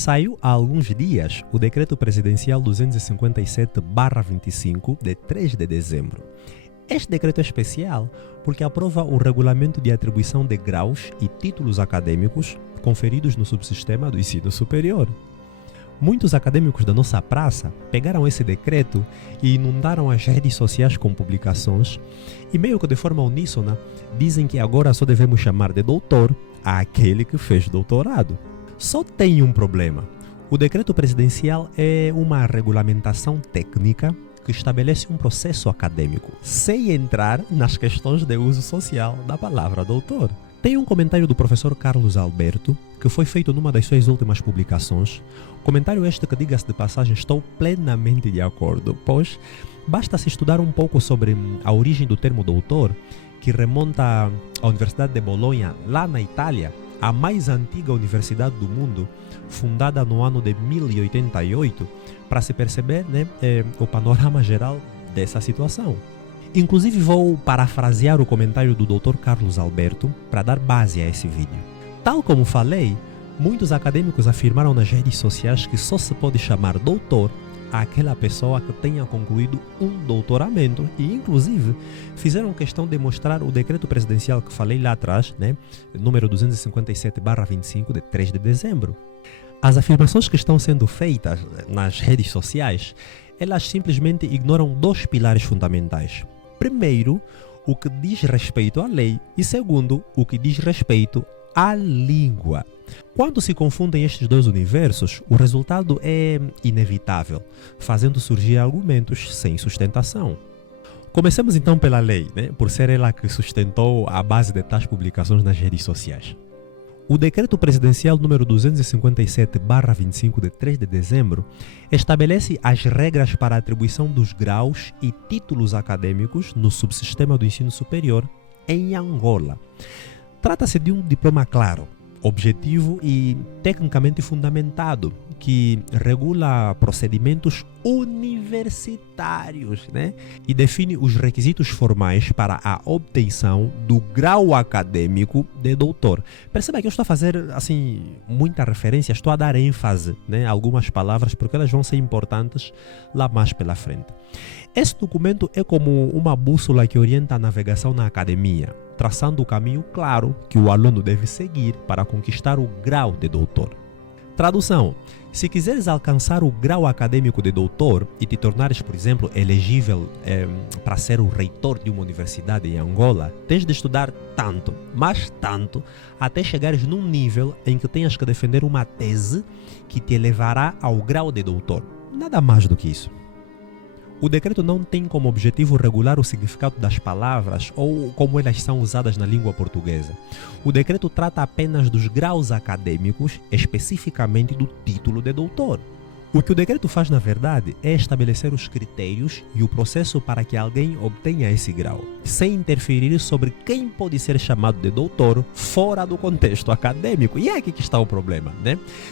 Saiu há alguns dias o Decreto Presidencial 257/25, de 3 de dezembro. Este decreto é especial porque aprova o regulamento de atribuição de graus e títulos acadêmicos conferidos no subsistema do ensino superior. Muitos acadêmicos da nossa praça pegaram esse decreto e inundaram as redes sociais com publicações e, meio que de forma uníssona, dizem que agora só devemos chamar de doutor àquele que fez doutorado. Só tem um problema. O decreto presidencial é uma regulamentação técnica que estabelece um processo acadêmico, sem entrar nas questões de uso social da palavra doutor. Tem um comentário do professor Carlos Alberto, que foi feito numa das suas últimas publicações. Comentário este que, diga-se de passagem, estou plenamente de acordo, pois basta-se estudar um pouco sobre a origem do termo doutor, que remonta à Universidade de Bolonha, lá na Itália, a mais antiga universidade do mundo, fundada no ano de 1088, para se perceber o panorama geral dessa situação. Inclusive vou parafrasear o comentário do Dr. Carlos Alberto para dar base a esse vídeo. Tal como falei, muitos acadêmicos afirmaram nas redes sociais que só se pode chamar doutor àquela pessoa que tenha concluído um doutoramento e, inclusive, fizeram questão de mostrar o decreto presidencial que falei lá atrás, número 257/25, de 3 de dezembro. As afirmações que estão sendo feitas nas redes sociais, elas simplesmente ignoram dois pilares fundamentais. Primeiro, o que diz respeito à lei e, segundo, o que diz respeito à língua. Quando se confundem estes dois universos, o resultado é inevitável, fazendo surgir argumentos sem sustentação. Comecemos então pela lei, por ser ela que sustentou a base de tais publicações nas redes sociais. O Decreto Presidencial número 257/25, de 3 de dezembro, estabelece as regras para a atribuição dos graus e títulos acadêmicos no subsistema do ensino superior em Angola. Trata-se de um diploma claro, objetivo e tecnicamente fundamentado, que regula procedimentos universitários, e define os requisitos formais para a obtenção do grau acadêmico de doutor. Perceba que eu estou a fazer muita referência, estou a dar ênfase a algumas palavras porque elas vão ser importantes lá mais pela frente. Esse documento é como uma bússola que orienta a navegação na academia, traçando o caminho claro que o aluno deve seguir para conquistar o grau de doutor. Tradução: se quiseres alcançar o grau acadêmico de doutor e te tornares, por exemplo, elegível para ser o reitor de uma universidade em Angola, tens de estudar tanto, mas tanto, até chegares num nível em que tenhas que defender uma tese que te levará ao grau de doutor. Nada mais do que isso. O decreto não tem como objetivo regular o significado das palavras ou como elas são usadas na língua portuguesa. O decreto trata apenas dos graus acadêmicos, especificamente do título de doutor. O que o decreto faz, na verdade, é estabelecer os critérios e o processo para que alguém obtenha esse grau, sem interferir sobre quem pode ser chamado de doutor fora do contexto acadêmico. E é aqui que está o problema,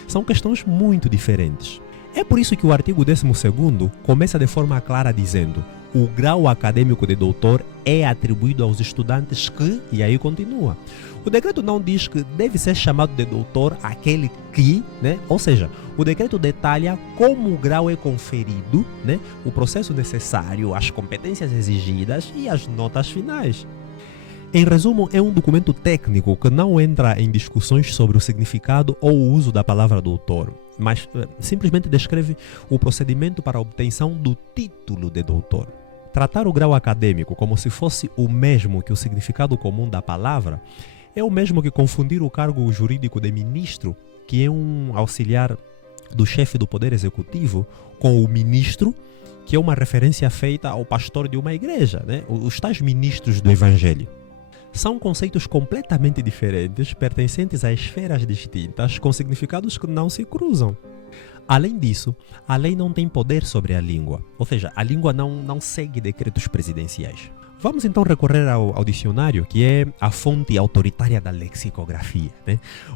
São questões muito diferentes. É por isso que o artigo 12º começa de forma clara dizendo: o grau acadêmico de doutor é atribuído aos estudantes que, e aí continua. O decreto não diz que deve ser chamado de doutor aquele que, ou seja, o decreto detalha como o grau é conferido, o processo necessário, as competências exigidas e as notas finais. Em resumo, é um documento técnico que não entra em discussões sobre o significado ou o uso da palavra doutor, mas simplesmente descreve o procedimento para a obtenção do título de doutor. Tratar o grau acadêmico como se fosse o mesmo que o significado comum da palavra é o mesmo que confundir o cargo jurídico de ministro, que é um auxiliar do chefe do Poder Executivo, com o ministro, que é uma referência feita ao pastor de uma igreja, os tais ministros do Evangelho. São conceitos completamente diferentes, pertencentes a esferas distintas, com significados que não se cruzam. Além disso, a lei não tem poder sobre a língua, ou seja, a língua não segue decretos presidenciais. Vamos então recorrer ao dicionário, que é a fonte autoritária da lexicografia.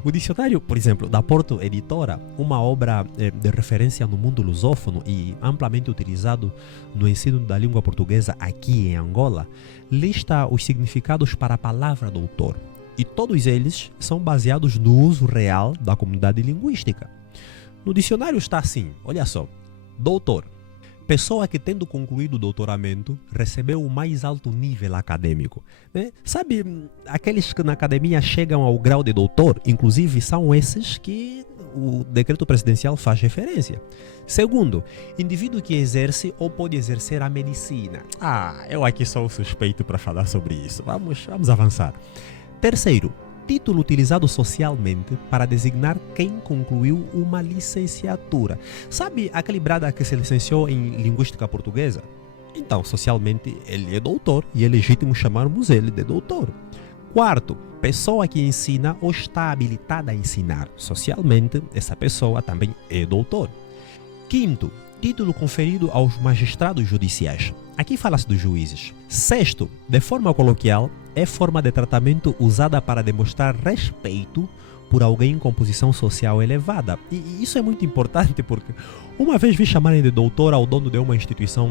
O dicionário, por exemplo, da Porto Editora, uma obra de referência no mundo lusófono e amplamente utilizado no ensino da língua portuguesa aqui em Angola, lista os significados para a palavra doutor. E todos eles são baseados no uso real da comunidade linguística. No dicionário está assim, olha só. Doutor. Pessoa que, tendo concluído o doutoramento, recebeu o mais alto nível acadêmico. Né? Sabe, aqueles que na academia chegam ao grau de doutor, inclusive são esses que o decreto presidencial faz referência. Segundo, indivíduo que exerce ou pode exercer a medicina. Eu aqui sou o suspeito para falar sobre isso. Vamos avançar. Terceiro, título utilizado socialmente para designar quem concluiu uma licenciatura. Sabe aquele brada que se licenciou em linguística portuguesa? Então, socialmente, ele é doutor e é legítimo chamarmos ele de doutor. Quarto, pessoa que ensina ou está habilitada a ensinar. Socialmente, essa pessoa também é doutor. Quinto, título conferido aos magistrados judiciais. Aqui fala-se dos juízes. Sexto, de forma coloquial, é forma de tratamento usada para demonstrar respeito por alguém com posição social elevada. E isso é muito importante porque uma vez vi chamarem de doutor ao dono de uma instituição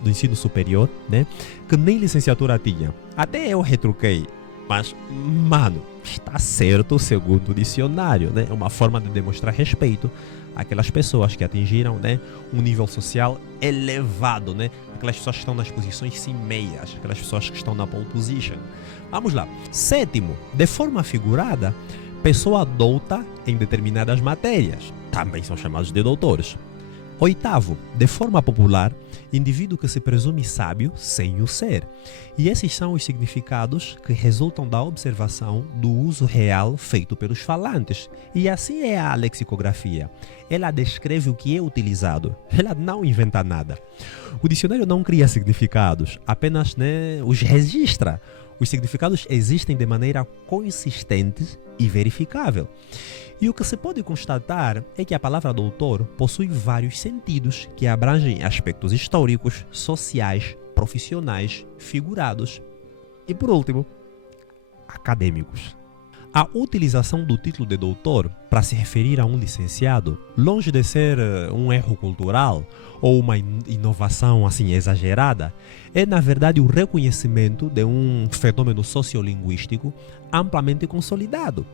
do ensino superior, né, que nem licenciatura tinha. Até eu retruquei. Mas, mano, está certo segundo o dicionário, né? É uma forma de demonstrar respeito àquelas pessoas que atingiram, né, um nível social elevado, né? Aquelas pessoas que estão nas posições cimeias, aquelas pessoas que estão na pole position. Vamos lá. Sétimo, de forma figurada, pessoa douta em determinadas matérias. Também são chamados de doutores. Oitavo, de forma popular, indivíduo que se presume sábio sem o ser. E esses são os significados que resultam da observação do uso real feito pelos falantes. E assim é a lexicografia. Ela descreve o que é utilizado. Ela não inventa nada. O dicionário não cria significados, apenas, né, os registra. Os significados existem de maneira consistente e verificável. E o que se pode constatar é que a palavra doutor possui vários sentidos que abrangem aspectos históricos, sociais, profissionais, figurados e, por último, acadêmicos. A utilização do título de doutor para se referir a um licenciado, longe de ser um erro cultural ou uma inovação assim exagerada, é na verdade o reconhecimento de um fenômeno sociolinguístico amplamente consolidado.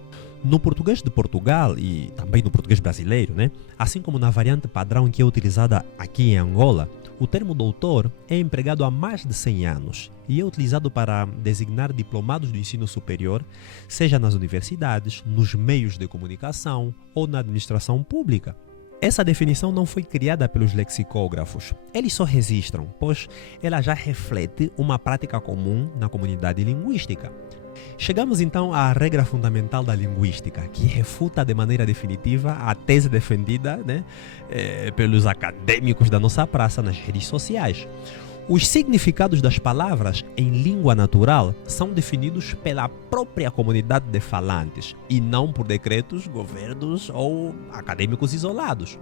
No português de Portugal e também no português brasileiro, né, assim como na variante padrão que é utilizada aqui em Angola, o termo doutor é empregado há mais de 100 anos e é utilizado para designar diplomados do ensino superior, seja nas universidades, nos meios de comunicação ou na administração pública. Essa definição não foi criada pelos lexicógrafos. Eles só registram, pois ela já reflete uma prática comum na comunidade linguística. Chegamos então à regra fundamental da linguística, que refuta de maneira definitiva a tese defendida, né, pelos acadêmicos da nossa praça nas redes sociais. Os significados das palavras em língua natural são definidos pela própria comunidade de falantes e não por decretos, governos ou acadêmicos isolados.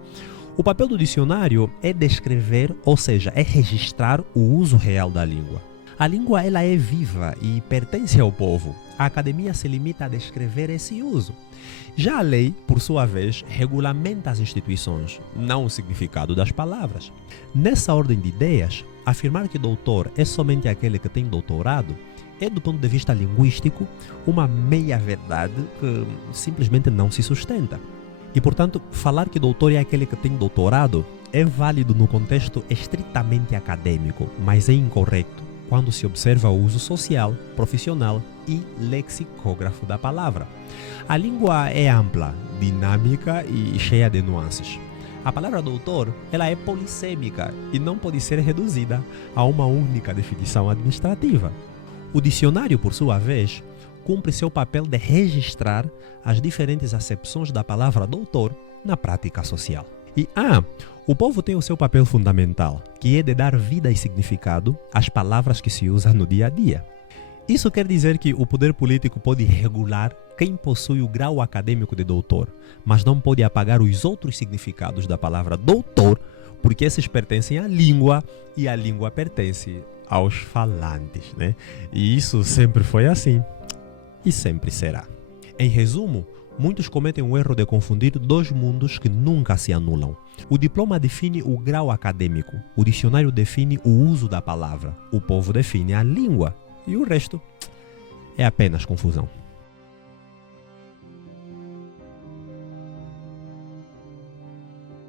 O papel do dicionário é descrever, ou seja, é registrar o uso real da língua. A língua ela é viva e pertence ao povo. A academia se limita a descrever esse uso. Já a lei, por sua vez, regulamenta as instituições, não o significado das palavras. Nessa ordem de ideias, afirmar que doutor é somente aquele que tem doutorado é, do ponto de vista linguístico, uma meia-verdade que simplesmente não se sustenta. E, portanto, falar que doutor é aquele que tem doutorado é válido no contexto estritamente acadêmico, mas é incorreto quando se observa o uso social, profissional e lexicógrafo da palavra. A língua é ampla, dinâmica e cheia de nuances. A palavra doutor, ela é polissêmica e não pode ser reduzida a uma única definição administrativa. O dicionário, por sua vez, cumpre seu papel de registrar as diferentes acepções da palavra doutor na prática social. E o povo tem o seu papel fundamental, que é de dar vida e significado às palavras que se usam no dia a dia. Isso quer dizer que o poder político pode regular quem possui o grau acadêmico de doutor, mas não pode apagar os outros significados da palavra doutor, porque esses pertencem à língua e a língua pertence aos falantes, né? E isso sempre foi assim e sempre será. Em resumo, muitos cometem o erro de confundir dois mundos que nunca se anulam. O diploma define o grau acadêmico, o dicionário define o uso da palavra, o povo define a língua e o resto é apenas confusão.